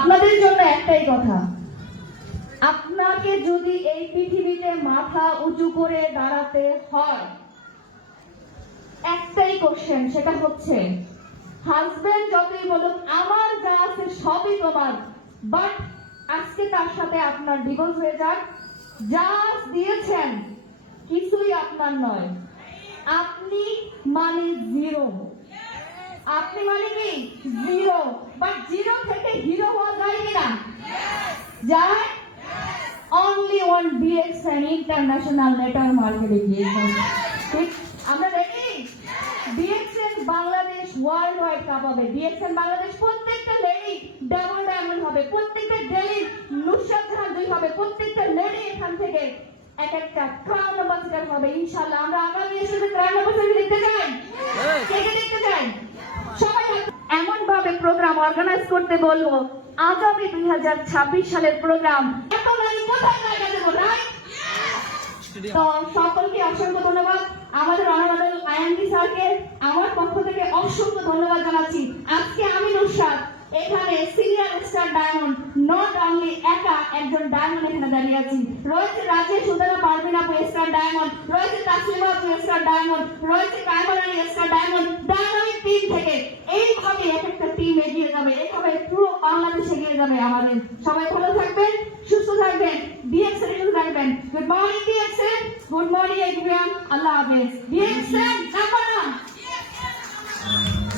আপনাদের জন্য একটাই কথা, আপনাকে যদি এই পৃথিবীতে মাথা উঁচু করে দাঁড়াতে হয়, একটাই কোশ্চেন, সেটা হচ্ছে হাজবেন্ড যতই বলুক আমার যা আছে সবই তোমার, বাট আজকে তার সাথে আপনার ডিভোর্স হয়ে যাক, যা দিয়েছেন কিছুই আপনার নয়, আপনি মানে জিরো। আপনি মানে কি জিরো, বাট জিরো থেকে হিরো হওয়া যায় কিনা? যায়। Only one DXN international network marketing. ঠিক, আমরা ready? DXN Bangladesh world wide কাঁপাবে। ডিএক্সএন বাংলাদেশ প্রত্যেকটা লেডি ডাবল ডায়মন্ড হবে, প্রত্যেকটা লেডি নুসরাত জাহান 2 হবে, প্রত্যেকটা লেডি এখান থেকে এক একটা ক্রাউন অ্যাম্বাসেডর হবে ইনশাআল্লাহ। আমরা আগামী এসে ক্রাউন অ্যাম্বাসেডর দেখতে চাই, কে কে দেখতে চাই? সবাই এমন ভাবে প্রোগ্রাম অর্গানাইজ করতে বলবো, আগামী 2026 সালের প্রোগ্রাম এত নারী কোথায় জায়গা দেবো, রাইট? তো সকলকে অসংখ্য ধন্যবাদ। আমাদের অনারেবল আইএনডি স্যারকে আমার পক্ষ থেকে অসংখ্য ধন্যবাদ জানাচ্ছি। আজকে আমি নুসরাত এখানে senior star diamond, not only একা একজন ডায়মন্ড এখানে দাঁড়িয়ে আছি। রয়েছে রাজেশ সুদানা পারভিনা স্টার ডায়মন্ড, রয়েছে তাসলিমা স্টার ডায়মন্ড, রয়েছে কায়মারানি স্টার ডায়মন্ড, ডায়মন্ড টিম থেকে এইভাবে এক একটা টিম এগিয়ে যাবে, এইভাবে পুরো বাংলাদেশ এগিয়ে যাবে আমাদের। সবাই ভালো থাকবেন, সুস্থ থাকবেন, ডিএক্সএন সুস্থ থাকবেন। Good morning DXN, good morning everyone, আল্লাহ হাফেজ। DXN number 1।